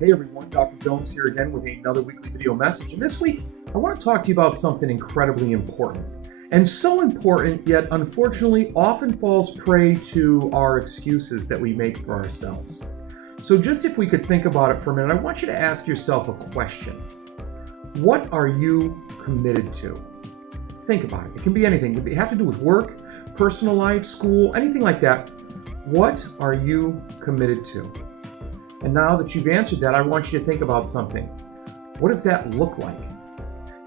Hey everyone, Dr. Jones here again with another weekly video message. And this week, I want to talk to you about something incredibly important. And so important, yet unfortunately often falls prey to our excuses that we make for ourselves. So just if we could think about it for a minute, I want you to ask yourself a question. What are you committed to? Think about it. It can be anything. It can have to do with work, personal life, school, anything like that. What are you committed to? And now that you've answered that, I want you to think about something. What does that look like?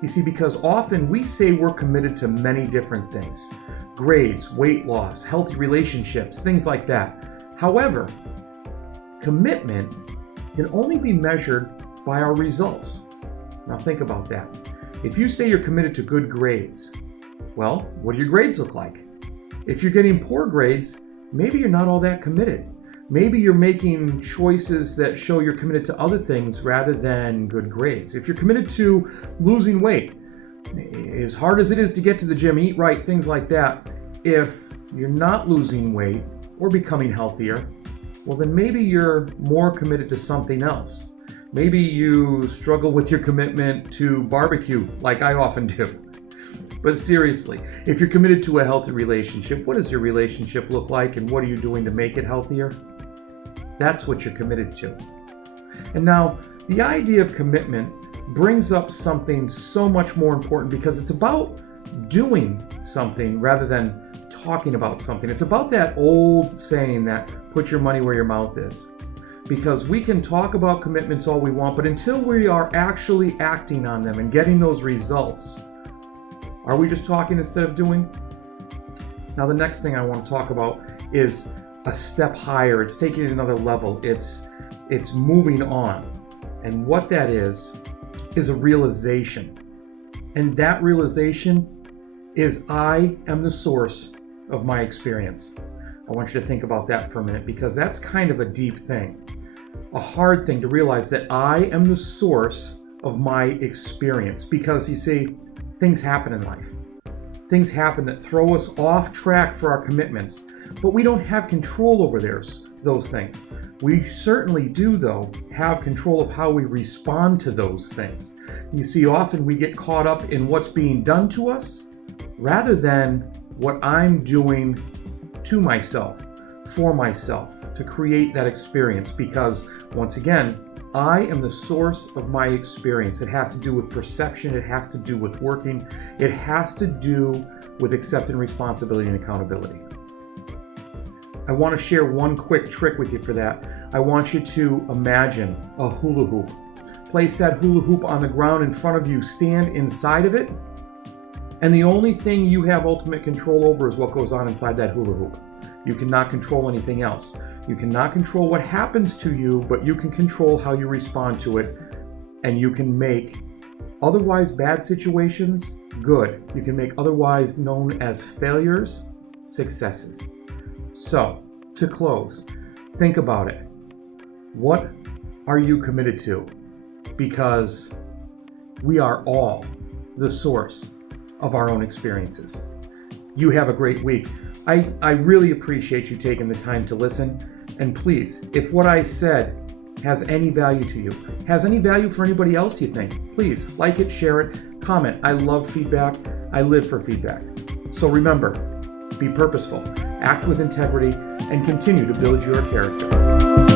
You see, because often we say we're committed to many different things. Grades, weight loss, healthy relationships, things like that. However, commitment can only be measured by our results. Now think about that. If you say you're committed to good grades, well, what do your grades look like? If you're getting poor grades, maybe you're not all that committed. Maybe you're making choices that show you're committed to other things rather than good grades. If you're committed to losing weight, as hard as it is to get to the gym, eat right, things like that, if you're not losing weight or becoming healthier, well then maybe you're more committed to something else. Maybe you struggle with your commitment to barbecue like I often do. But seriously, if you're committed to a healthy relationship, what does your relationship look like and what are you doing to make it healthier? That's what you're committed to. And now, the idea of commitment brings up something so much more important because it's about doing something rather than talking about something. It's about that old saying that put your money where your mouth is. Because we can talk about commitments all we want, but until we are actually acting on them and getting those results, are we just talking instead of doing? Now, the next thing I want to talk about is a step higher. It's taking it another level. It's moving on. And what that is a realization. And that realization is I am the source of my experience. I want you to think about that for a minute because that's kind of a deep thing. A hard thing to realize that I am the source of my experience because you see, things happen in life. Things happen that throw us off track for our commitments, but we don't have control over those things. We certainly do, though, have control of how we respond to those things. You see, often we get caught up in what's being done to us rather than what I'm doing to myself, for myself, to create that experience because, once again, I am the source of my experience. It has to do with perception. It has to do with working. It has to do with accepting responsibility and accountability. I want to share one quick trick with you for that. I want you to imagine a hula hoop. Place that hula hoop on the ground in front of you. Stand inside of it. And the only thing you have ultimate control over is what goes on inside that hula hoop. You cannot control anything else. You cannot control what happens to you, but you can control how you respond to it, and you can make otherwise bad situations good. You can make otherwise known as failures successes. So, to close, think about it. What are you committed to? Because we are all the source of our own experiences. You have a great week. I really appreciate you taking the time to listen. And please, if what I said has any value to you, has any value for anybody else you think, please like it, share it, comment. I love feedback. I live for feedback. So remember, be purposeful, act with integrity, and continue to build your character.